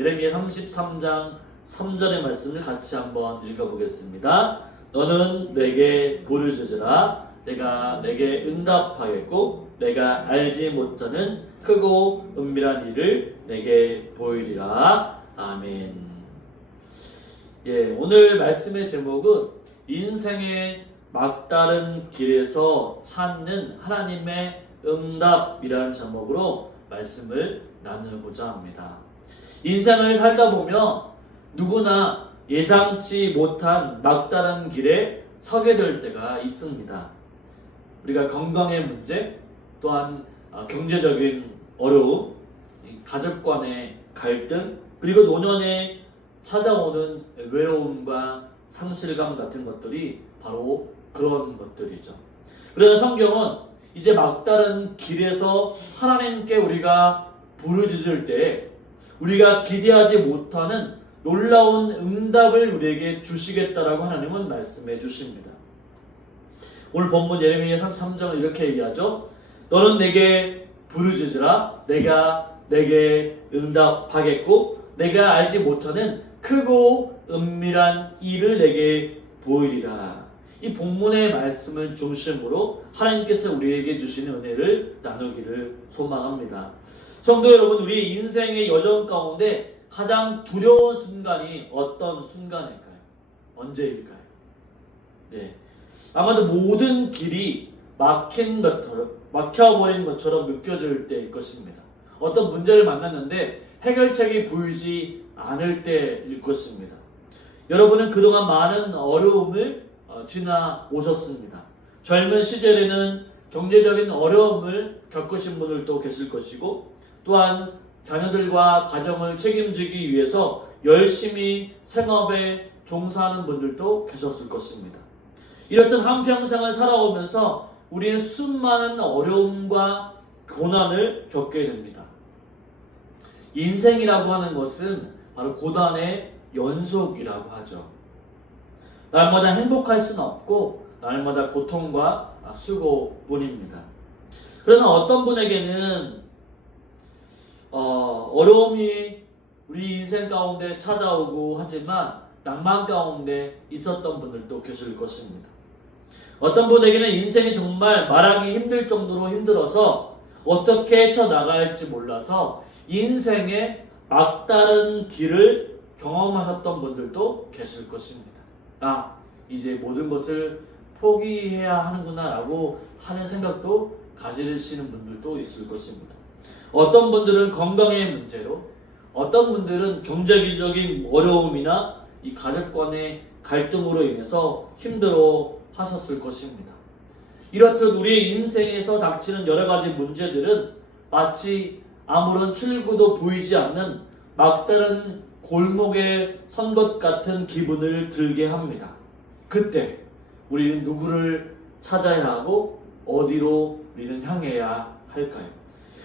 예레미야 33장 3절의 말씀을 같이 한번 읽어보겠습니다. 너는 내게 부르짖으라. 내가 내게 응답하겠고 내가 알지 못하는 크고 은밀한 일을 내게 보이리라. 아멘. 오늘 말씀의 제목은 인생의 막다른 길에서 찾는 하나님의 응답이라는 제목으로 말씀을 나누고자 합니다. 인생을 살다 보면 누구나 예상치 못한 막다른 길에 서게 될 때가 있습니다. 우리가 건강의 문제, 또한 경제적인 어려움, 가족 간의 갈등, 그리고 노년에 찾아오는 외로움과 상실감 같은 것들이 바로 그런 것들이죠. 그래서 성경은 이제 막다른 길에서 하나님께 우리가 부르짖을 때 우리가 기대하지 못하는 놀라운 응답을 우리에게 주시겠다라고 하나님은 말씀해 주십니다. 오늘 본문 예레미야 33장은 이렇게 얘기하죠. 너는 내게 부르짖으라. 내가 내게 응답하겠고 내가 알지 못하는 크고 은밀한 일을 내게 보이리라. 이 본문의 말씀을 중심으로 하나님께서 우리에게 주시는 은혜를 나누기를 소망합니다. 성도 여러분, 우리 인생의 여정 가운데 가장 두려운 순간이 어떤 순간일까요? 언제일까요? 아마도 모든 길이 막혀버린 것처럼 느껴질 때일 것입니다. 어떤 문제를 만났는데 해결책이 보이지 않을 때일 것입니다. 여러분은 그동안 많은 어려움을 지나오셨습니다. 젊은 시절에는 경제적인 어려움을 겪으신 분들도 계실 것이고, 또한 자녀들과 가정을 책임지기 위해서 열심히 생업에 종사하는 분들도 계셨을 것입니다. 이렇듯 한평생을 살아오면서 우리는 수많은 어려움과 고난을 겪게 됩니다. 인생이라고 하는 것은 바로 고난의 연속이라고 하죠. 날마다 행복할 수는 없고 날마다 고통과 수고뿐입니다. 그러나 어떤 분에게는 어려움이 우리 인생 가운데 찾아오고 하지만 낭만 가운데 있었던 분들도 계실 것입니다. 어떤 분에게는 인생이 정말 말하기 힘들 정도로 힘들어서 어떻게 헤쳐나갈지 몰라서 인생의 막다른 길을 경험하셨던 분들도 계실 것입니다. 이제 모든 것을 포기해야 하는구나 라고 하는 생각도 가지시는 분들도 있을 것입니다. 어떤 분들은 건강의 문제로, 어떤 분들은 경제적인 어려움이나 이 가족 간의 갈등으로 인해서 힘들어 하셨을 것입니다. 이렇듯 우리의 인생에서 닥치는 여러 가지 문제들은 마치 아무런 출구도 보이지 않는 막다른 골목에 선 것 같은 기분을 들게 합니다. 그때 우리는 누구를 찾아야 하고 어디로 우리는 향해야 할까요?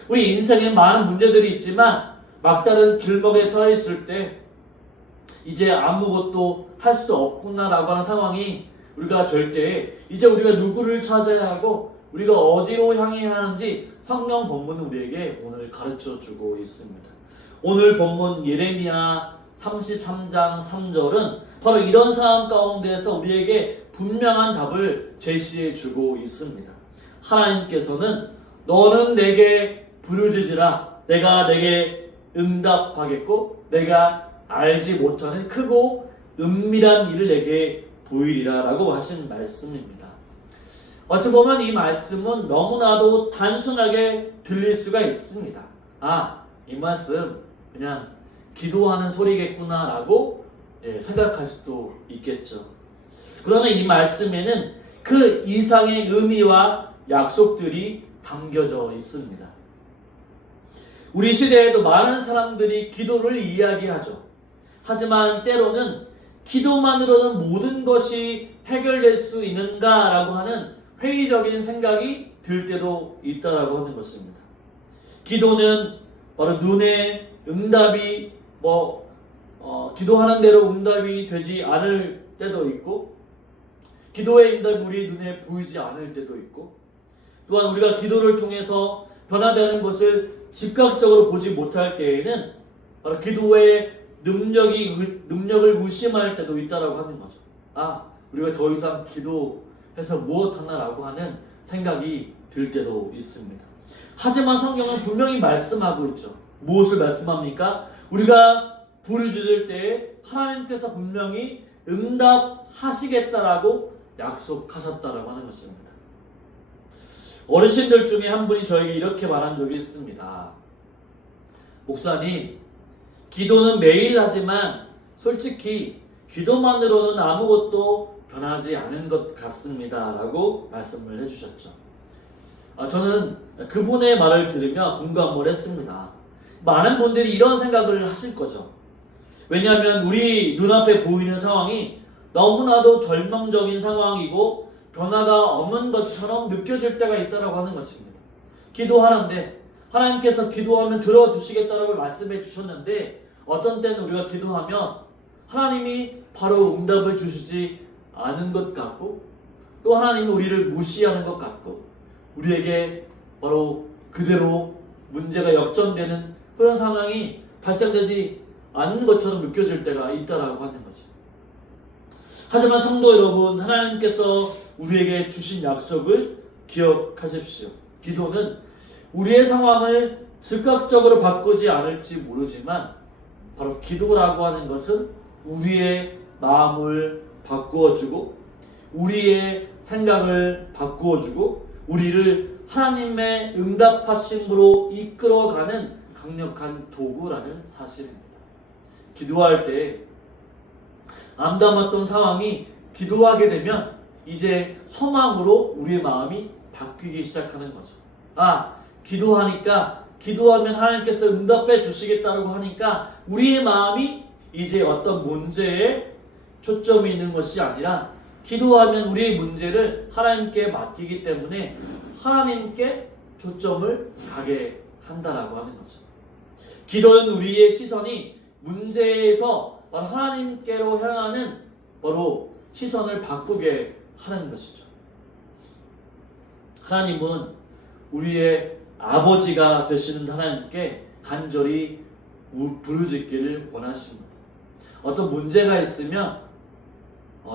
우리 인생에 많은 문제들이 있지만 막다른 길목에 서 있을 때 이제 아무것도 할 수 없구나라고 하는 상황이 우리가 될 때 이제 우리가 누구를 찾아야 하고 우리가 어디로 향해야 하는지 성경 본문은 우리에게 오늘 가르쳐 주고 있습니다. 오늘 본문 예레미야 33장 3절은 바로 이런 상황 가운데에서 우리에게 분명한 답을 제시해 주고 있습니다. 하나님께서는 너는 내게 부르짖으라. 내가 내게 응답하겠고 내가 알지 못하는 크고 은밀한 일을 내게 보이리라 라고 하신 말씀입니다. 어찌 보면 이 말씀은 너무나도 단순하게 들릴 수가 있습니다. 이 말씀 그냥 기도하는 소리겠구나 라고 생각할 수도 있겠죠. 그러나 이 말씀에는 그 이상의 의미와 약속들이 담겨져 있습니다. 우리 시대에도 많은 사람들이 기도를 이야기하죠. 하지만 때로는 기도만으로는 모든 것이 해결될 수 있는가라고 하는 회의적인 생각이 들 때도 있다라고 하는 것입니다. 기도는 바로 눈에 응답이 기도하는 대로 응답이 되지 않을 때도 있고, 기도의 응답이 우리 눈에 보이지 않을 때도 있고, 또한 우리가 기도를 통해서 변화되는 것을 즉각적으로 보지 못할 때에는 바로 기도의 능력을 의심할 때도 있다라고 하는 거죠. 우리가 더 이상 기도해서 무엇 하나라고 하는 생각이 들 때도 있습니다. 하지만 성경은 분명히 말씀하고 있죠. 무엇을 말씀합니까? 우리가 부르짖을 때에 하나님께서 분명히 응답하시겠다라고 약속하셨다라고 하는 것입니다. 어르신들 중에 한 분이 저에게 이렇게 말한 적이 있습니다. 목사님, 기도는 매일 하지만 솔직히 기도만으로는 아무것도 변하지 않은 것 같습니다. 라고 말씀을 해주셨죠. 저는 그분의 말을 들으며 공감을 했습니다. 많은 분들이 이런 생각을 하실 거죠. 왜냐하면 우리 눈앞에 보이는 상황이 너무나도 절망적인 상황이고 변화가 없는 것처럼 느껴질 때가 있다고 하는 것입니다. 기도하는데 하나님께서 기도하면 들어주시겠다라고 말씀해 주셨는데 어떤 때는 우리가 기도하면 하나님이 바로 응답을 주시지 않은 것 같고 또 하나님은 우리를 무시하는 것 같고 우리에게 바로 그대로 문제가 역전되는 그런 상황이 발생되지 않는 것처럼 느껴질 때가 있다라고 하는 거죠. 하지만 성도 여러분, 하나님께서 우리에게 주신 약속을 기억하십시오. 기도는 우리의 상황을 즉각적으로 바꾸지 않을지 모르지만 바로 기도라고 하는 것은 우리의 마음을 바꾸어주고 우리의 생각을 바꾸어주고 우리를 하나님의 응답하심으로 이끌어가는 강력한 도구라는 사실입니다. 기도할 때 암담했던 상황이 기도하게 되면 이제 소망으로 우리의 마음이 바뀌기 시작하는 거죠. 기도하면 하나님께서 응답해 주시겠다고 하니까 우리의 마음이 이제 어떤 문제에 초점이 있는 것이 아니라 기도하면 우리의 문제를 하나님께 맡기기 때문에 하나님께 초점을 가게 한다라고 하는 거죠. 기도는 우리의 시선이 문제에서 바로 하나님께로 향하는 바로 시선을 바꾸게 하는 것이죠. 하나님은 우리의 아버지가 되시는 하나님께 간절히 부르짖기를 원하십니다. 어떤 문제가 있으면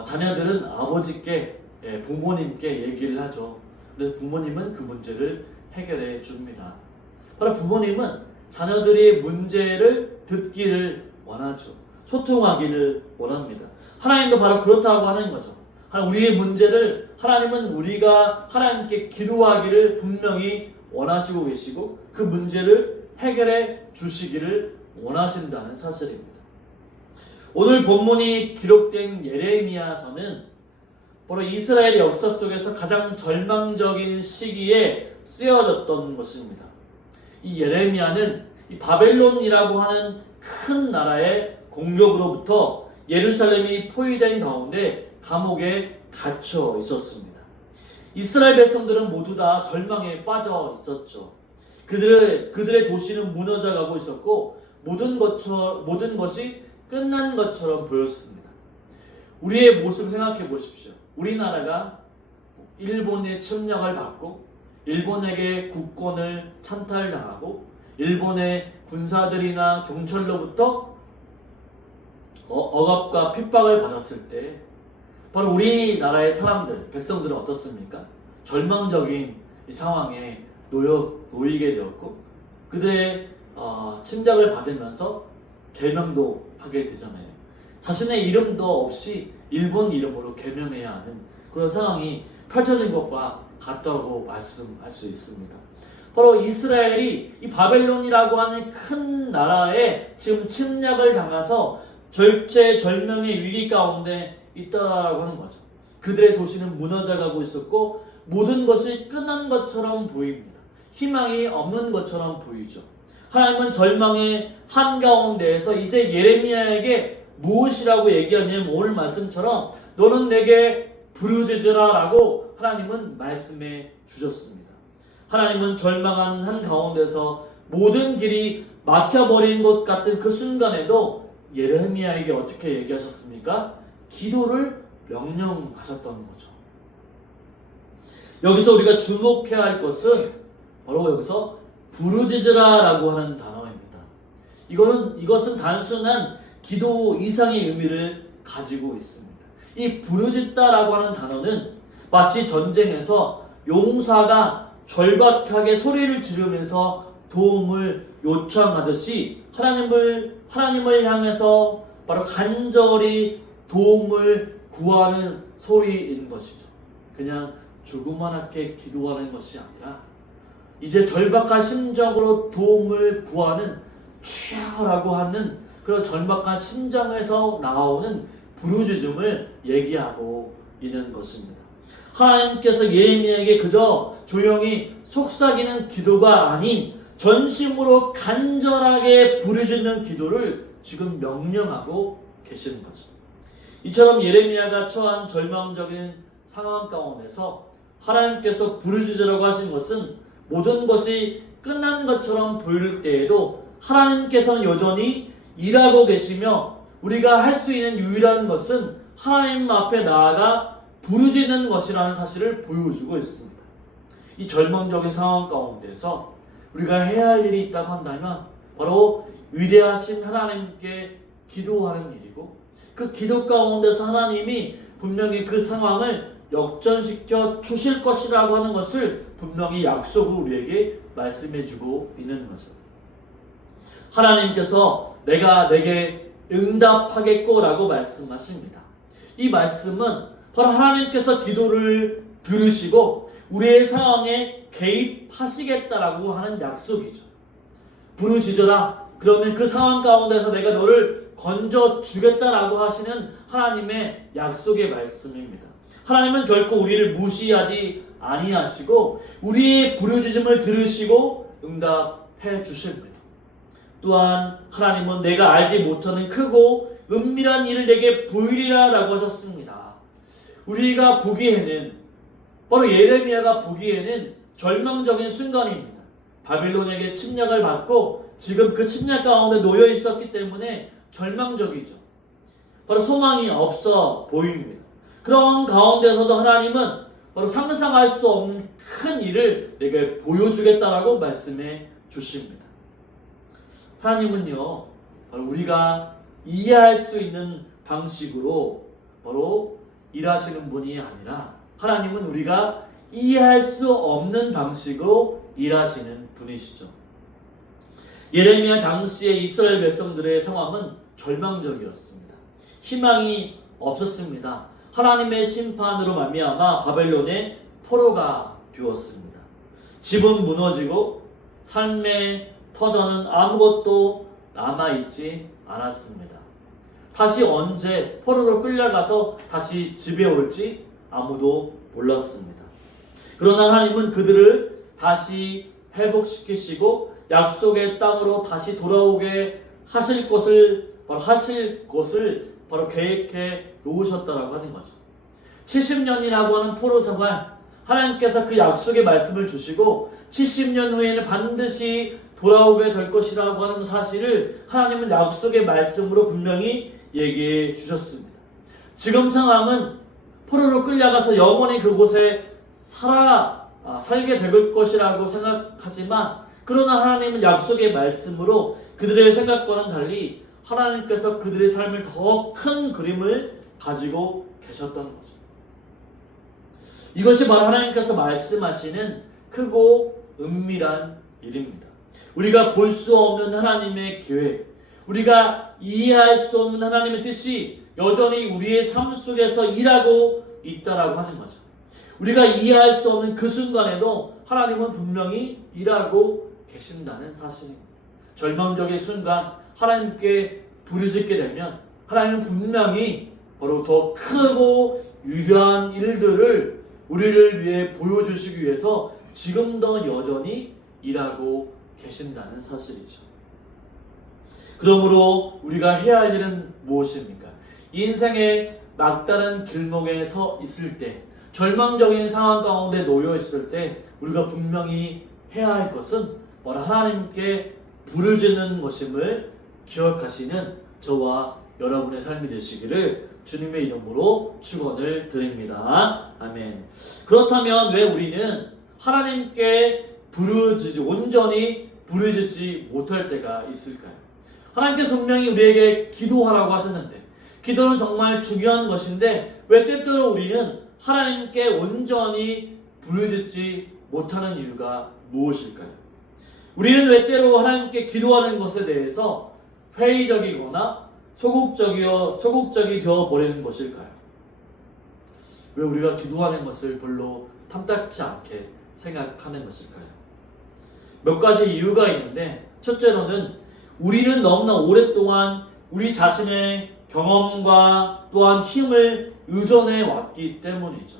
자녀들은 아버지께, 부모님께 얘기를 하죠. 그래서 부모님은 그 문제를 해결해 줍니다. 바로 부모님은 자녀들의 문제를 듣기를 원하죠. 소통하기를 원합니다. 하나님도 바로 그렇다고 하는 거죠. 우리의 문제를 하나님은 우리가 하나님께 기도하기를 분명히 원하시고 계시고 그 문제를 해결해 주시기를 원하신다는 사실입니다. 오늘 본문이 기록된 예레미야서는 바로 이스라엘의 역사 속에서 가장 절망적인 시기에 쓰여졌던 것입니다. 이 예레미야는 이 바벨론이라고 하는 큰 나라의 공격으로부터 예루살렘이 포위된 가운데 감옥에 갇혀 있었습니다. 이스라엘 백성들은 모두 다 절망에 빠져 있었죠. 그들의 도시는 무너져가고 있었고 모든 것이 끝난 것처럼 보였습니다. 우리의 모습을 생각해 보십시오. 우리나라가 일본의 침략을 받고 일본에게 국권을 찬탈당하고 일본의 군사들이나 경찰로부터 억압과 핍박을 받았을 때 바로 우리나라의 사람들, 백성들은 어떻습니까? 절망적인 이 상황에 놓이게 되었고 그들의 침략을 받으면서 개명도 하게 되잖아요. 자신의 이름도 없이 일본 이름으로 개명해야 하는 그런 상황이 펼쳐진 것과 같다고 말씀할 수 있습니다. 바로 이스라엘이 이 바벨론이라고 하는 큰 나라에 지금 침략을 당해서 절체절명의 위기 가운데 있다라고 하는 거죠. 그들의 도시는 무너져가고 있었고 모든 것이 끝난 것처럼 보입니다. 희망이 없는 것처럼 보이죠. 하나님은 절망의 한가운데에서 이제 예레미야에게 무엇이라고 얘기하냐면 오늘 말씀처럼 너는 내게 부르짖으라 라고 하나님은 말씀해 주셨습니다. 하나님은 절망한 한가운데서 모든 길이 막혀버린 것 같은 그 순간에도 예레미야에게 어떻게 얘기하셨습니까? 기도를 명령하셨던 거죠. 여기서 우리가 주목해야 할 것은 바로 여기서 부르짖으라 라고 하는 단어입니다. 이것은 단순한 기도 이상의 의미를 가지고 있습니다. 이 부르짖다라고 하는 단어는 마치 전쟁에서 용사가 절박하게 소리를 지르면서 도움을 요청하듯이 하나님을 향해서 바로 간절히 도움을 구하는 소리인 것이죠. 그냥 조그맣게 기도하는 것이 아니라 이제 절박한 심정으로 도움을 구하는 주여라고 하는 그런 절박한 심정에서 나오는 부르짖음을 얘기하고 있는 것입니다. 하나님께서 예레미야에게 그저 조용히 속삭이는 기도가 아닌 전심으로 간절하게 부르짖는 기도를 지금 명령하고 계시는 거죠. 이처럼 예레미야가 처한 절망적인 상황 가운데서 하나님께서 부르짖으라고 하신 것은 모든 것이 끝난 것처럼 보일 때에도 하나님께서는 여전히 일하고 계시며 우리가 할 수 있는 유일한 것은 하나님 앞에 나아가 부르짖는 것이라는 사실을 보여주고 있습니다. 이 절망적인 상황 가운데서 우리가 해야 할 일이 있다고 한다면 바로 위대하신 하나님께 기도하는 일이고 그 기도 가운데서 하나님이 분명히 그 상황을 역전시켜 주실 것이라고 하는 것을 분명히 약속으로 우리에게 말씀해주고 있는 거죠. 하나님께서 내가 내게 응답하겠고라고 말씀하십니다. 이 말씀은 바로 하나님께서 기도를 들으시고 우리의 상황에 개입하시겠다라고 하는 약속이죠. 부르짖어라. 그러면 그 상황 가운데서 내가 너를 건져주겠다라고 하시는 하나님의 약속의 말씀입니다. 하나님은 결코 우리를 무시하지 아니하시고 우리의 부르짖음을 들으시고 응답해 주십니다. 또한 하나님은 내가 알지 못하는 크고 은밀한 일을 내게 보이리라 라고 하셨습니다. 우리가 보기에는 바로 예레미야가 보기에는 절망적인 순간입니다. 바빌론에게 침략을 받고 지금 그 침략 가운데 놓여 있었기 때문에 절망적이죠. 바로 소망이 없어 보입니다. 그런 가운데서도 하나님은 바로 상상할 수 없는 큰 일을 내게 보여주겠다라고 말씀해 주십니다. 하나님은요, 바로 우리가 이해할 수 있는 방식으로 바로 일하시는 분이 아니라 하나님은 우리가 이해할 수 없는 방식으로 일하시는 분이시죠. 예레미야 당시에 이스라엘 백성들의 상황은 절망적이었습니다. 희망이 없었습니다. 하나님의 심판으로 말미암아 바벨론의 포로가 되었습니다. 집은 무너지고 삶의 터전은 아무것도 남아있지 않았습니다. 다시 언제 포로로 끌려가서 다시 집에 올지 아무도 몰랐습니다. 그러나 하나님은 그들을 다시 회복시키시고 약속의 땅으로 다시 돌아오게 하실 것을 바로 계획해 놓으셨다라고 하는 거죠. 70년이라고 하는 포로 생활, 하나님께서 그 약속의 말씀을 주시고 70년 후에는 반드시 돌아오게 될 것이라고 하는 사실을 하나님은 약속의 말씀으로 분명히 얘기해 주셨습니다. 지금 상황은 포로로 끌려가서 영원히 그곳에 살게 될 것이라고 생각하지만 그러나 하나님은 약속의 말씀으로 그들의 생각과는 달리 하나님께서 그들의 삶을 더 큰 그림을 가지고 계셨던 거죠. 이것이 바로 하나님께서 말씀하시는 크고 은밀한 일입니다. 우리가 볼 수 없는 하나님의 계획, 우리가 이해할 수 없는 하나님의 뜻이 여전히 우리의 삶 속에서 일하고 있다라고 하는 거죠. 우리가 이해할 수 없는 그 순간에도 하나님은 분명히 일하고 계신다는 사실입니다. 절망적인 순간 하나님께 부르짖게 되면 하나님은 분명히 바로 더 크고 위대한 일들을 우리를 위해 보여주시기 위해서 지금도 여전히 일하고 계신다는 사실이죠. 그러므로 우리가 해야 할 일은 무엇입니까? 인생의 막다른 길목에 서 있을 때, 절망적인 상황 가운데 놓여 있을 때 우리가 분명히 해야 할 것은 바로 하나님께 부르짖는 것임을 기억하시는 저와 여러분의 삶이 되시기를 주님의 이름으로 축원을 드립니다. 아멘. 그렇다면 왜 우리는 하나님께 온전히 부르짖지 못할 때가 있을까요? 하나님께서 분명히 우리에게 기도하라고 하셨는데 기도는 정말 중요한 것인데 왜 때때로 우리는 하나님께 온전히 부르짖지 못하는 이유가 무엇일까요? 우리는 왜 때로 하나님께 기도하는 것에 대해서 회의적이거나 소극적이 되어버리는 것일까요? 왜 우리가 기도하는 것을 별로 탐탁치 않게 생각하는 것일까요? 몇 가지 이유가 있는데 첫째로는 우리는 너무나 오랫동안 우리 자신의 경험과 또한 힘을 의존해 왔기 때문이죠.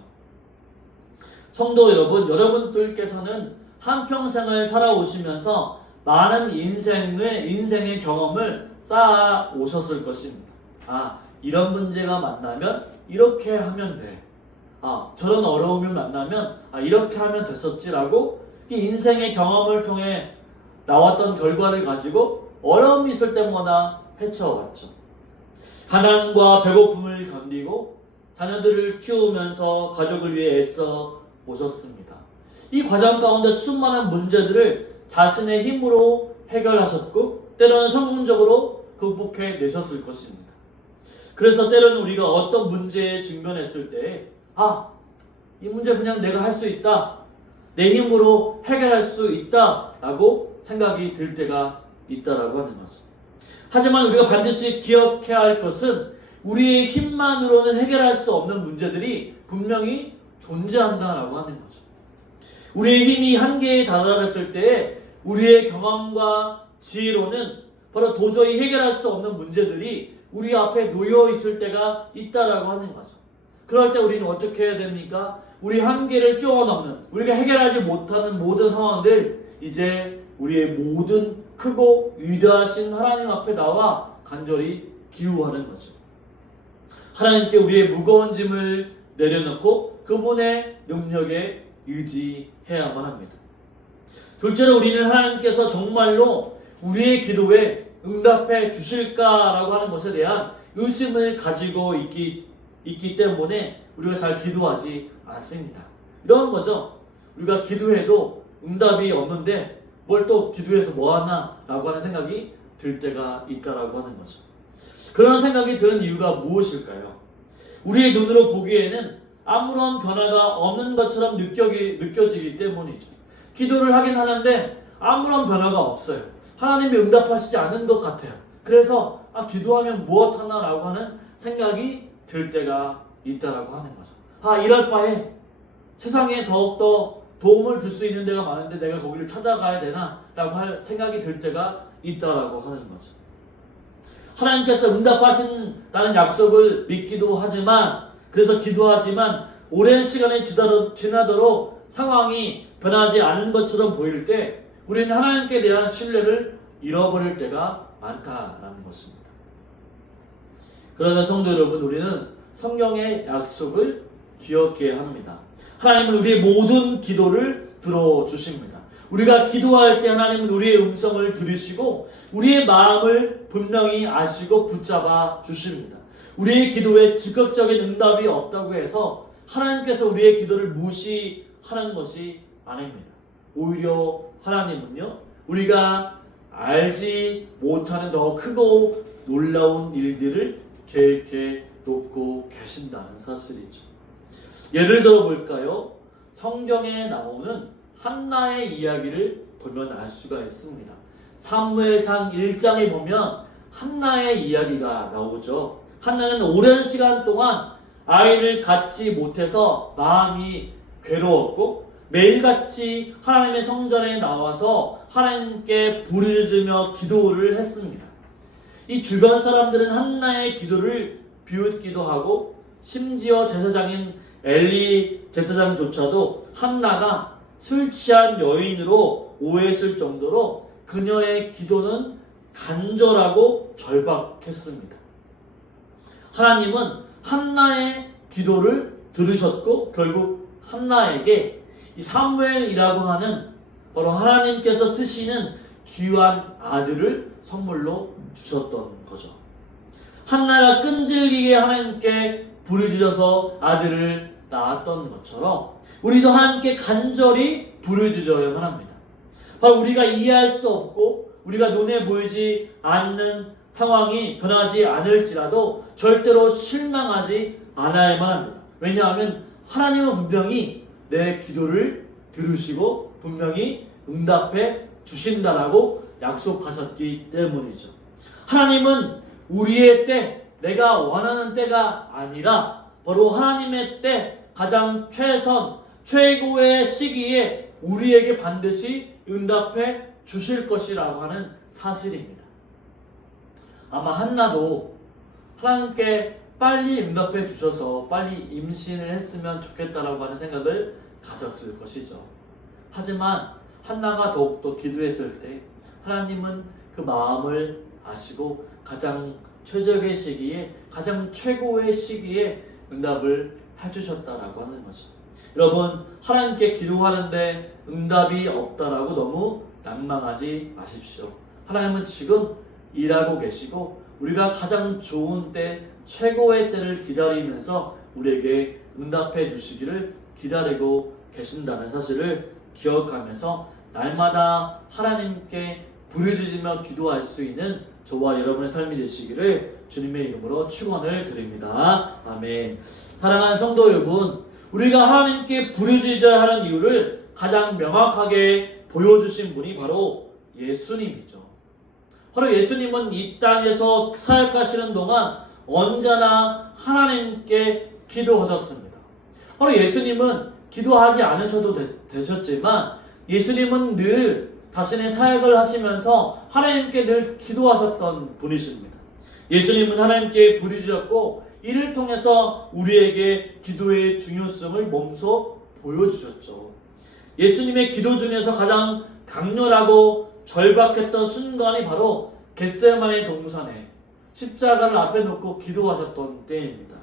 성도 여러분, 여러분들께서는 한평생을 살아오시면서 많은 인생의 경험을 쌓아 오셨을 것입니다. 이런 문제가 만나면 이렇게 하면 돼. 저런 어려움을 만나면 이렇게 하면 됐었지라고 이 인생의 경험을 통해 나왔던 결과를 가지고 어려움이 있을 때마다 헤쳐왔죠. 가난과 배고픔을 견디고 자녀들을 키우면서 가족을 위해 애써 오셨습니다. 이 과정 가운데 수많은 문제들을 자신의 힘으로 해결하셨고 때로는 성공적으로 극복해 내셨을 것입니다. 그래서 때로는 우리가 어떤 문제에 직면했을 때 이 문제 그냥 내가 할 수 있다. 내 힘으로 해결할 수 있다. 라고 생각이 들 때가 있다라고 하는 거죠. 하지만 우리가 반드시 기억해야 할 것은 우리의 힘만으로는 해결할 수 없는 문제들이 분명히 존재한다라고 하는 거죠. 우리의 힘이 한계에 다다랐을 때 우리의 경험과 지혜로는 바로 도저히 해결할 수 없는 문제들이 우리 앞에 놓여 있을 때가 있다라고 하는 거죠. 그럴 때 우리는 어떻게 해야 됩니까? 우리 한계를 뛰어넘는, 우리가 해결하지 못하는 모든 상황들, 이제 우리의 모든 크고 위대하신 하나님 앞에 나와 간절히 기도하는 거죠. 하나님께 우리의 무거운 짐을 내려놓고 그분의 능력에 의지해야만 합니다. 둘째로 우리는 하나님께서 정말로 우리의 기도에 응답해 주실까라고 하는 것에 대한 의심을 가지고 있기 때문에 우리가 잘 기도하지 않습니다. 이런 거죠. 우리가 기도해도 응답이 없는데 뭘 또 기도해서 뭐하나 라고 하는 생각이 들 때가 있다라고 하는 거죠. 그런 생각이 드는 이유가 무엇일까요? 우리의 눈으로 보기에는 아무런 변화가 없는 것처럼 느껴지기 때문이죠. 기도를 하긴 하는데 아무런 변화가 없어요. 하나님이 응답하시지 않은 것 같아요. 그래서 기도하면 무엇하나 라고 하는 생각이 들 때가 있다라고 하는 거죠. 이럴 바에 세상에 더욱더 도움을 줄 수 있는 데가 많은데 내가 거기를 찾아가야 되나 라고 할 생각이 들 때가 있다라고 하는 거죠. 하나님께서 응답하신다는 약속을 믿기도 하지만 그래서 기도하지만 오랜 시간이 지나도록 상황이 변하지 않은 것처럼 보일 때 우리는 하나님께 대한 신뢰를 잃어버릴 때가 많다라는 것입니다. 그러나 성도 여러분, 우리는 성경의 약속을 기억해야 합니다. 하나님은 우리의 모든 기도를 들어주십니다. 우리가 기도할 때 하나님은 우리의 음성을 들으시고 우리의 마음을 분명히 아시고 붙잡아 주십니다. 우리의 기도에 즉각적인 응답이 없다고 해서 하나님께서 우리의 기도를 무시하는 것이 아닙니다. 오히려 하나님은요, 우리가 알지 못하는 더 크고 놀라운 일들을 계획해 놓고 계신다는 사실이죠. 예를 들어 볼까요? 성경에 나오는 한나의 이야기를 보면 알 수가 있습니다. 사무엘상 1장에 보면 한나의 이야기가 나오죠. 한나는 오랜 시간 동안 아이를 갖지 못해서 마음이 괴로웠고 매일같이 하나님의 성전에 나와서 하나님께 부르짖으며 기도를 했습니다. 이 주변 사람들은 한나의 기도를 비웃기도 하고 심지어 제사장인 엘리 제사장조차도 한나가 술 취한 여인으로 오해했을 정도로 그녀의 기도는 간절하고 절박했습니다. 하나님은 한나의 기도를 들으셨고 결국 한나에게 이 사무엘이라고 하는 바로 하나님께서 쓰시는 귀한 아들을 선물로 주셨던 거죠. 한나가 끈질기게 하나님께 부르짖어서 아들을 낳았던 것처럼 우리도 하나님께 간절히 부르짖어야만 합니다. 바로 우리가 이해할 수 없고 우리가 눈에 보이지 않는 상황이 변하지 않을지라도 절대로 실망하지 않아야만 합니다. 왜냐하면 하나님은 분명히 내 기도를 들으시고 분명히 응답해 주신다라고 약속하셨기 때문이죠. 하나님은 우리의 때, 내가 원하는 때가 아니라 바로 하나님의 때, 가장 최고의 시기에 우리에게 반드시 응답해 주실 것이라고 하는 사실입니다. 아마 한나도 하나님께 빨리 응답해 주셔서 빨리 임신을 했으면 좋겠다라고 하는 생각을 가졌을 것이죠. 하지만 한나가 더욱더 기도했을 때 하나님은 그 마음을 아시고 가장 최적의 시기에, 가장 최고의 시기에 응답을 해주셨다라고 하는 거죠. 여러분, 하나님께 기도하는데 응답이 없다라고 너무 낭망하지 마십시오. 하나님은 지금 일하고 계시고 우리가 가장 좋은 때, 최고의 때를 기다리면서 우리에게 응답해 주시기를 기다리고 계신다는 사실을 기억하면서 날마다 하나님께 부르짖으며 기도할 수 있는 저와 여러분의 삶이 되시기를 주님의 이름으로 축원을 드립니다. 아멘. 사랑하는 성도 여러분, 우리가 하나님께 부르짖어야 하는 이유를 가장 명확하게 보여주신 분이 바로 예수님이죠. 바로 예수님은 이 땅에서 사역하시는 동안 언제나 하나님께 기도하셨습니다. 바로 예수님은 기도하지 않으셔도 되셨지만 예수님은 늘 자신의 사역을 하시면서 하나님께 늘 기도하셨던 분이십니다. 예수님은 하나님께 부르짖었고 이를 통해서 우리에게 기도의 중요성을 몸소 보여주셨죠. 예수님의 기도 중에서 가장 강렬하고 절박했던 순간이 바로 겟세마네 동산에 십자가를 앞에 놓고 기도하셨던 때입니다.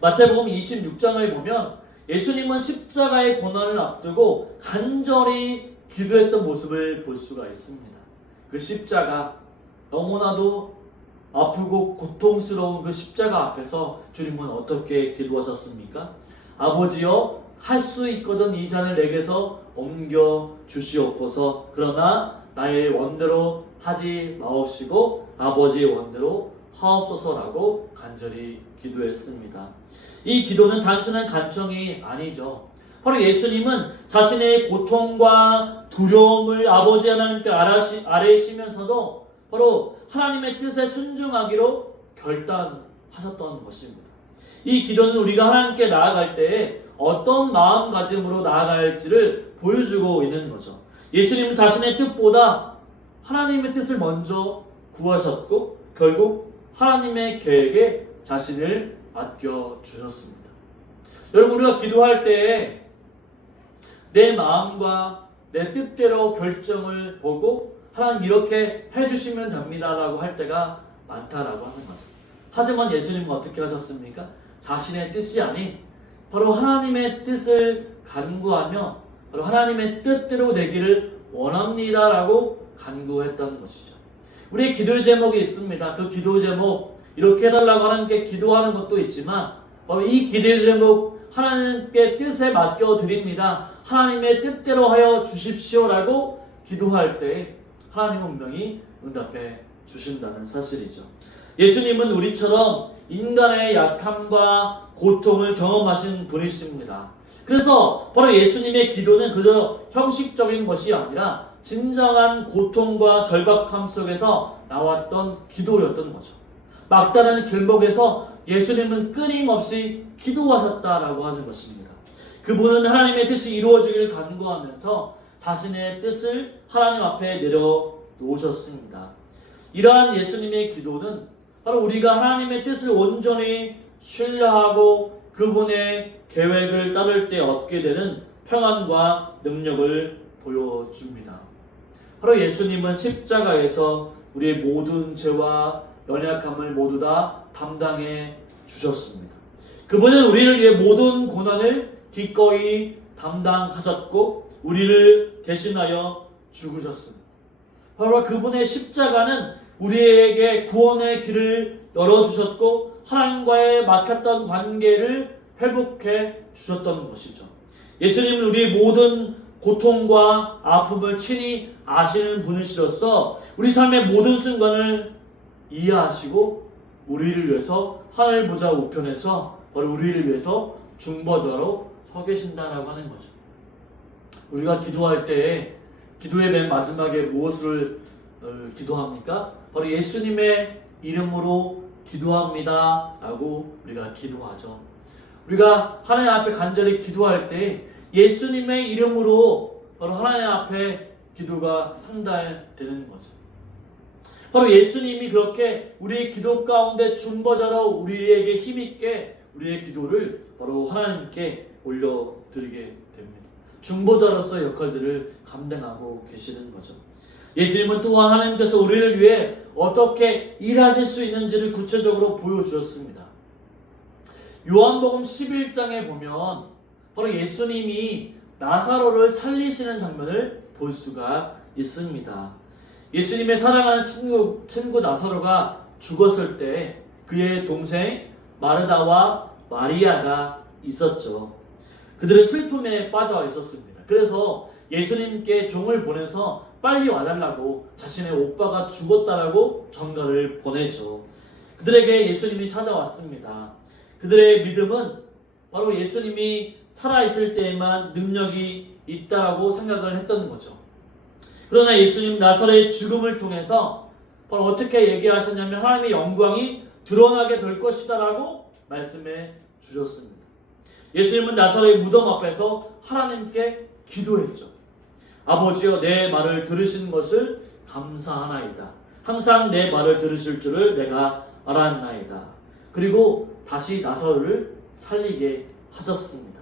마태복음 26장을 보면 예수님은 십자가의 고난을 앞두고 간절히 기도했던 모습을 볼 수가 있습니다. 그 십자가, 너무나도 아프고 고통스러운 그 십자가 앞에서 주님은 어떻게 기도하셨습니까? 아버지여, 할 수 있거든 이 잔을 내게서 옮겨 주시옵소서. 그러나 나의 원대로 하지 마옵시고 아버지의 원대로 하옵소서라고 간절히 기도했습니다. 이 기도는 단순한 간청이 아니죠. 바로 예수님은 자신의 고통과 두려움을 아버지 하나님께 아뢰시면서도 바로 하나님의 뜻에 순종하기로 결단하셨던 것입니다. 이 기도는 우리가 하나님께 나아갈 때에 어떤 마음가짐으로 나아갈지를 보여주고 있는 거죠. 예수님은 자신의 뜻보다 하나님의 뜻을 먼저 구하셨고 결국 하나님의 계획에 자신을 맡겨주셨습니다. 여러분, 우리가 기도할 때에 내 마음과 내 뜻대로 결정을 보고 하나님 이렇게 해주시면 됩니다 라고 할 때가 많다라고 하는 거죠. 하지만 예수님은 어떻게 하셨습니까? 자신의 뜻이 아닌 바로 하나님의 뜻을 간구하며 바로 하나님의 뜻대로 되기를 원합니다 라고 간구했던 것이죠. 우리의 기도의 제목이 있습니다. 그 기도 제목 이렇게 해달라고 하나님께 기도하는 것도 있지만 바로 이 기도의 제목 하나님께 뜻에 맡겨드립니다. 하나님의 뜻대로 하여 주십시오라고 기도할 때 하나님은 분명히 응답해 주신다는 사실이죠. 예수님은 우리처럼 인간의 약함과 고통을 경험하신 분이십니다. 그래서 바로 예수님의 기도는 그저 형식적인 것이 아니라 진정한 고통과 절박함 속에서 나왔던 기도였던 거죠. 막다른 길목에서 예수님은 끊임없이 기도하셨다라고 하는 것입니다. 그분은 하나님의 뜻이 이루어지기를 간구하면서 자신의 뜻을 하나님 앞에 내려놓으셨습니다. 이러한 예수님의 기도는 바로 우리가 하나님의 뜻을 온전히 신뢰하고 그분의 계획을 따를 때 얻게 되는 평안과 능력을 보여줍니다. 바로 예수님은 십자가에서 우리의 모든 죄와 연약함을 모두 다 담당해 주셨습니다. 그분은 우리를 위해 모든 고난을 기꺼이 담당하셨고 우리를 대신하여 죽으셨습니다. 바로 그분의 십자가는 우리에게 구원의 길을 열어주셨고 하나님과의 막혔던 관계를 회복해 주셨던 것이죠. 예수님은 우리의 모든 고통과 아픔을 친히 아시는 분이시로서 우리 삶의 모든 순간을 이해하시고 우리를 위해서 하늘 보좌 우편에서 바로 우리를 위해서 중보자로 서 계신다라고 하는 거죠. 우리가 기도할 때 기도의 맨 마지막에 무엇을 기도합니까? 바로 예수님의 이름으로 기도합니다 라고 우리가 기도하죠. 우리가 하나님 앞에 간절히 기도할 때 예수님의 이름으로 바로 하나님 앞에 기도가 상달되는 거죠. 바로 예수님이 그렇게 우리의 기도 가운데 중보자로 우리에게 힘있게 우리의 기도를 바로 하나님께 올려드리게 됩니다. 중보자로서의 역할들을 감당하고 계시는 거죠. 예수님은 또한 하나님께서 우리를 위해 어떻게 일하실 수 있는지를 구체적으로 보여주셨습니다. 요한복음 11장에 보면 바로 예수님이 나사로를 살리시는 장면을 볼 수가 있습니다. 예수님의 사랑하는 친구 나사로가 죽었을 때 그의 동생 마르다와 마리아가 있었죠. 그들은 슬픔에 빠져 있었습니다. 그래서 예수님께 종을 보내서 빨리 와달라고 자신의 오빠가 죽었다라고 전가를 보내죠. 그들에게 예수님이 찾아왔습니다. 그들의 믿음은 바로 예수님이 살아있을 때에만 능력이 있다라고 생각을 했던 거죠. 그러나 예수님 나사로의 죽음을 통해서 바로 어떻게 얘기하셨냐면 하나님의 영광이 드러나게 될 것이다라고 말씀해 주셨습니다. 예수님은 나사로의 무덤 앞에서 하나님께 기도했죠. 아버지여, 내 말을 들으시는 것을 감사하나이다. 항상 내 말을 들으실 줄을 내가 알았나이다. 그리고 다시 나사로를 살리게 하셨습니다.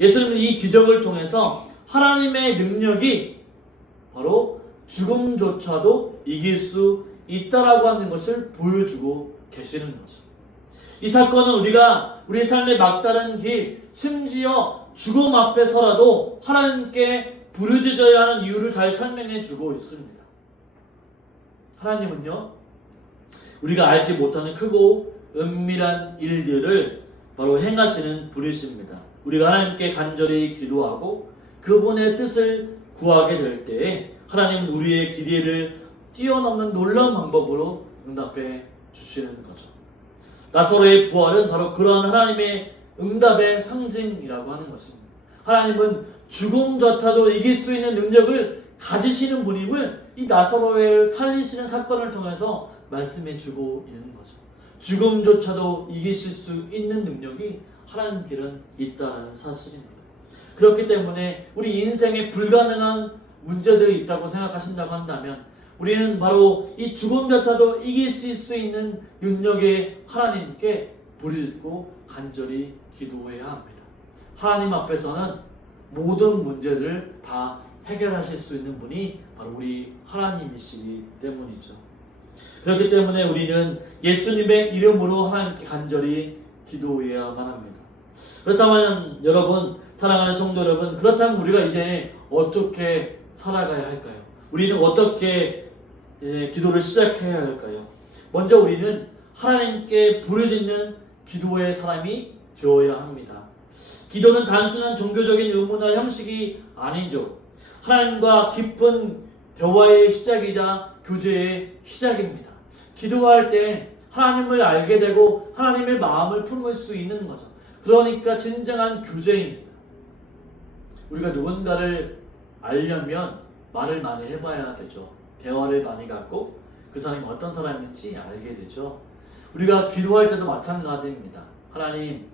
예수님은 이 기적을 통해서 하나님의 능력이 바로 죽음조차도 이길 수 있다라고 하는 것을 보여주고 계시는 거죠. 이 사건은 우리가 우리 삶의 막다른 길, 심지어 죽음 앞에서라도 하나님께 부르짖어야 하는 이유를 잘 설명해 주고 있습니다. 하나님은요, 우리가 알지 못하는 크고 은밀한 일들을 바로 행하시는 분이십니다. 우리가 하나님께 간절히 기도하고 그분의 뜻을 구하게 될 때에 하나님은 우리의 기대를 뛰어넘는 놀라운 방법으로 응답해 주시는 거죠. 나사로의 부활은 바로 그러한 하나님의 응답의 상징이라고 하는 것입니다. 하나님은 죽음조차도 이길 수 있는 능력을 가지시는 분임을 이 나사로를 살리시는 사건을 통해서 말씀해 주고 있는 거죠. 죽음조차도 이기실 수 있는 능력이 하나님께는 있다는 사실입니다. 그렇기 때문에 우리 인생에 불가능한 문제들이 있다고 생각하신다고 한다면 우리는 바로 이 죽음조차도 이기실 수 있는 능력의 하나님께 부르짖고 간절히 기도해야 합니다. 하나님 앞에서는 모든 문제를 다 해결하실 수 있는 분이 바로 우리 하나님이시기 때문이죠. 그렇기 때문에 우리는 예수님의 이름으로 하나님께 간절히 기도해야만 합니다. 그렇다면 여러분, 사랑하는 성도 여러분, 그렇다면 우리가 이제 어떻게 살아가야 할까요? 우리는 어떻게 기도를 시작해야 할까요? 먼저 우리는 하나님께 부르짖는 기도의 사람이 되어야 합니다. 기도는 단순한 종교적인 의무나 형식이 아니죠. 하나님과 깊은 대화의 시작이자 교제의 시작입니다. 기도할 때 하나님을 알게 되고 하나님의 마음을 품을 수 있는 거죠. 그러니까 진정한 교제입니다. 우리가 누군가를 알려면 말을 많이 해봐야 되죠. 대화를 많이 갖고 그 사람이 어떤 사람인지 알게 되죠. 우리가 기도할 때도 마찬가지입니다. 하나님,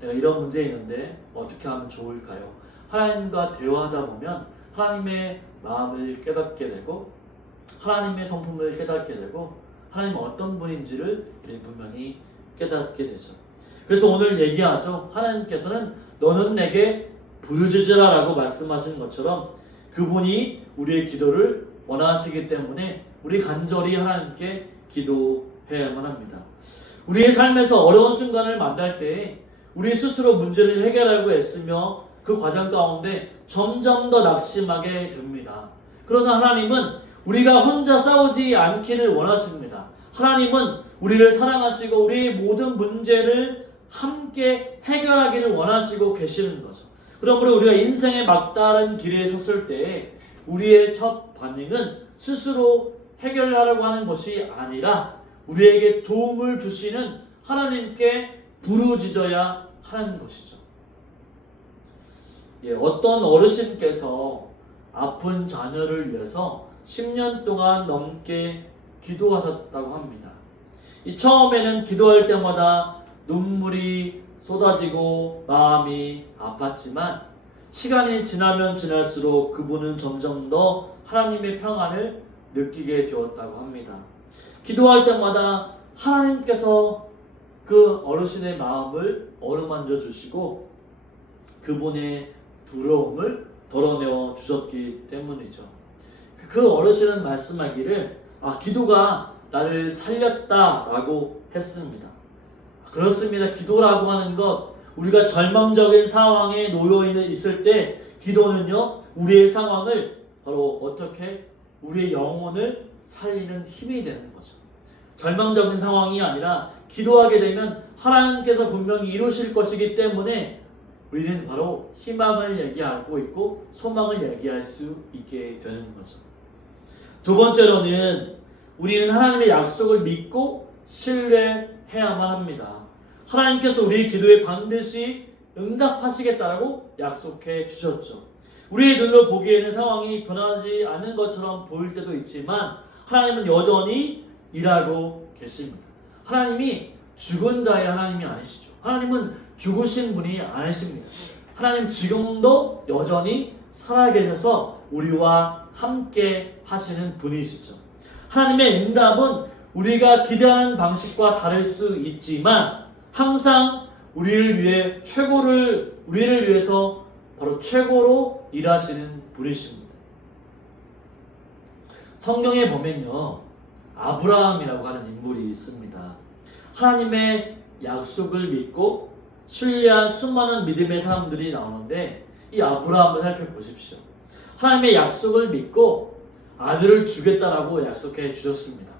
내가 이런 문제 있는데 어떻게 하면 좋을까요? 하나님과 대화하다 보면 하나님의 마음을 깨닫게 되고 하나님의 성품을 깨닫게 되고 하나님 어떤 분인지를 분명히 깨닫게 되죠. 그래서 오늘 얘기하죠. 하나님께서는 너는 내게 부르짖으라 라고 말씀하신 것처럼 그분이 우리의 기도를 원하시기 때문에 우리 간절히 하나님께 기도해야만 합니다. 우리의 삶에서 어려운 순간을 만날 때 우리 스스로 문제를 해결하려고 애쓰며 그 과정 가운데 점점 더 낙심하게 됩니다. 그러나 하나님은 우리가 혼자 싸우지 않기를 원하십니다. 하나님은 우리를 사랑하시고 우리의 모든 문제를 함께 해결하기를 원하시고 계시는 거죠. 그러므로 우리가 인생의 막다른 길에 섰을 때 우리의 첫 반응은 스스로 해결하려고 하는 것이 아니라 우리에게 도움을 주시는 하나님께 부르짖어야 하는 것이죠. 어떤 어르신께서 아픈 자녀를 위해서 10년 동안 넘게 기도하셨다고 합니다. 처음에는 기도할 때마다 눈물이 쏟아지고 마음이 아팠지만 시간이 지나면 지날수록 그분은 점점 더 하나님의 평안을 느끼게 되었다고 합니다. 기도할 때마다 하나님께서 그 어르신의 마음을 어루만져 주시고 그분의 두려움을 덜어내어 주셨기 때문이죠. 그 어르신은 말씀하기를 기도가 나를 살렸다라고 했습니다. 그렇습니다. 기도라고 하는 것, 우리가 절망적인 상황에 놓여 있을 때 기도는요, 우리의 상황을 바로 어떻게 우리의 영혼을 살리는 힘이 되는 거죠. 절망적인 상황이 아니라 기도하게 되면 하나님께서 분명히 이루실 것이기 때문에 우리는 바로 희망을 얘기하고 있고 소망을 얘기할 수 있게 되는 거죠. 두 번째로는 우리는 하나님의 약속을 믿고 신뢰해야만 합니다. 하나님께서 우리 기도에 반드시 응답하시겠다라고 약속해 주셨죠. 우리의 눈으로 보기에는 상황이 변하지 않는 것처럼 보일 때도 있지만 하나님은 여전히 일하고 계십니다. 하나님이 죽은 자의 하나님이 아니시죠. 하나님은 죽으신 분이 아니십니다. 하나님 지금도 여전히 살아계셔서 우리와 함께 하시는 분이시죠. 하나님의 응답은 우리가 기대하는 방식과 다를 수 있지만 항상 우리를 위해서 바로 최고로 일하시는 분이십니다. 성경에 보면요, 아브라함이라고 하는 인물이 있습니다. 하나님의 약속을 믿고 신뢰한 수많은 믿음의 사람들이 나오는데 이 아브라함을 살펴보십시오. 하나님의 약속을 믿고 아들을 주겠다라고 약속해 주셨습니다.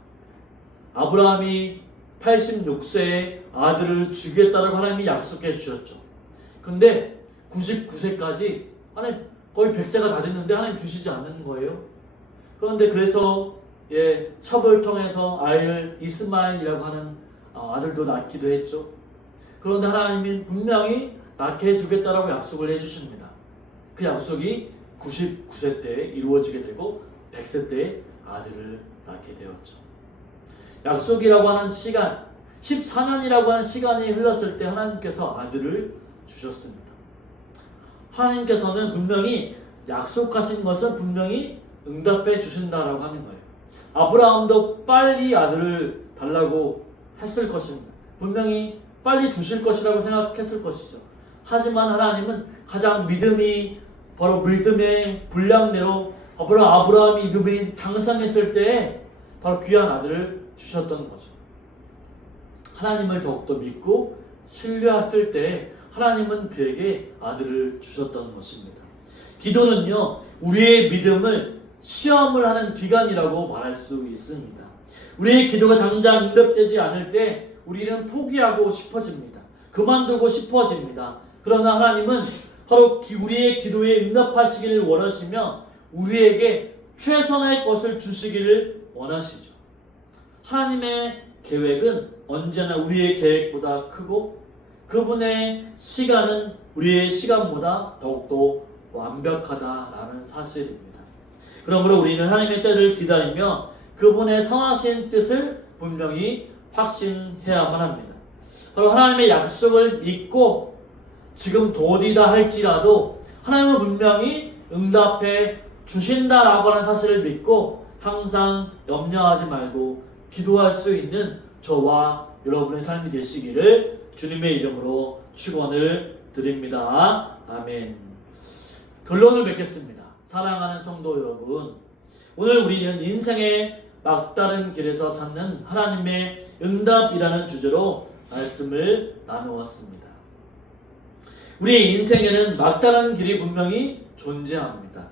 아브라함이 86세에 아들을 주겠다라고 하나님이 약속해 주셨죠. 근데 99세까지 하나님 거의 100세가 다 됐는데 하나님 주시지 않는 거예요. 그런데 그래서 첩을 통해서 아이를 이스마엘이라고 하는 아들도 낳기도 했죠. 그런데 하나님은 분명히 낳게 해주겠다라고 약속을 해주십니다. 그 약속이 99세 때에 이루어지게 되고 100세 때에 아들을 낳게 되었죠. 약속이라고 하는 시간, 14년이라고 하는 시간이 흘렀을 때 하나님께서 아들을 주셨습니다. 하나님께서는 분명히 약속하신 것은 분명히 응답해 주신다라고 하는 거예요. 아브라함도 빨리 아들을 달라고 했을 것입니다. 분명히 빨리 주실 것이라고 생각했을 것이죠. 하지만 하나님은 가장 바로 믿음의 분량대로 아브라함이 믿음이 장성했을 때에 바로 귀한 아들을 주셨던 거죠. 하나님을 더욱더 믿고 신뢰했을 때 하나님은 그에게 아들을 주셨던 것입니다. 기도는요, 우리의 믿음을 시험을 하는 기간이라고 말할 수 있습니다. 우리의 기도가 당장 응답되지 않을 때 우리는 포기하고 싶어집니다. 그만두고 싶어집니다. 그러나 하나님은 바로 우리의 기도에 응답하시기를 원하시며 우리에게 최선의 것을 주시기를 원하시죠. 하나님의 계획은 언제나 우리의 계획보다 크고 그분의 시간은 우리의 시간보다 더욱더 완벽하다라는 사실입니다. 그러므로 우리는 하나님의 때를 기다리며 그분의 선하신 뜻을 분명히 확신해야만 합니다. 바로 하나님의 약속을 믿고 지금 도리다 할지라도 하나님은 분명히 응답해 주신다라고 하는 사실을 믿고 항상 염려하지 말고 기도할 수 있는 저와 여러분의 삶이 되시기를 주님의 이름으로 축원을 드립니다. 아멘. 결론을 맺겠습니다. 사랑하는 성도 여러분, 오늘 우리는 인생의 막다른 길에서 찾는 하나님의 응답이라는 주제로 말씀을 나누었습니다. 우리의 인생에는 막다른 길이 분명히 존재합니다.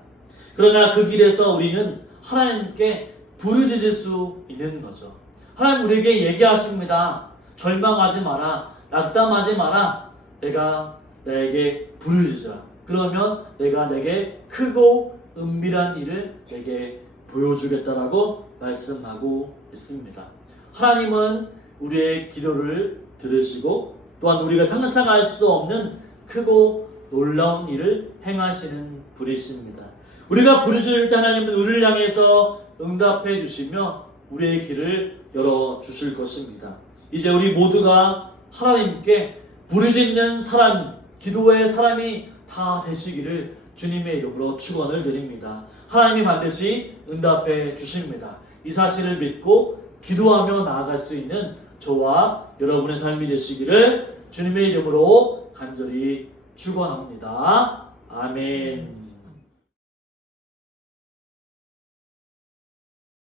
그러나 그 길에서 우리는 하나님께 부르짖을 수 있는 거죠. 하나님 우리에게 얘기하십니다. 절망하지 마라. 낙담하지 마라. 내가 나에게 부르짖으라. 그러면 내가 내게 크고 은밀한 일을 내게 보여주겠다라고 말씀하고 있습니다. 하나님은 우리의 기도를 들으시고 또한 우리가 상상할 수 없는 크고 놀라운 일을 행하시는 분이십니다. 우리가 부르짖을 때 하나님은 우리를 향해서 응답해 주시며 우리의 길을 열어주실 것입니다. 이제 우리 모두가 하나님께 부르짖는 사람, 기도의 사람이 다 되시기를 주님의 이름으로 축원을 드립니다. 하나님이 반드시 응답해 주십니다. 이 사실을 믿고 기도하며 나아갈 수 있는 저와 여러분의 삶이 되시기를 주님의 이름으로 간절히 축원합니다. 아멘.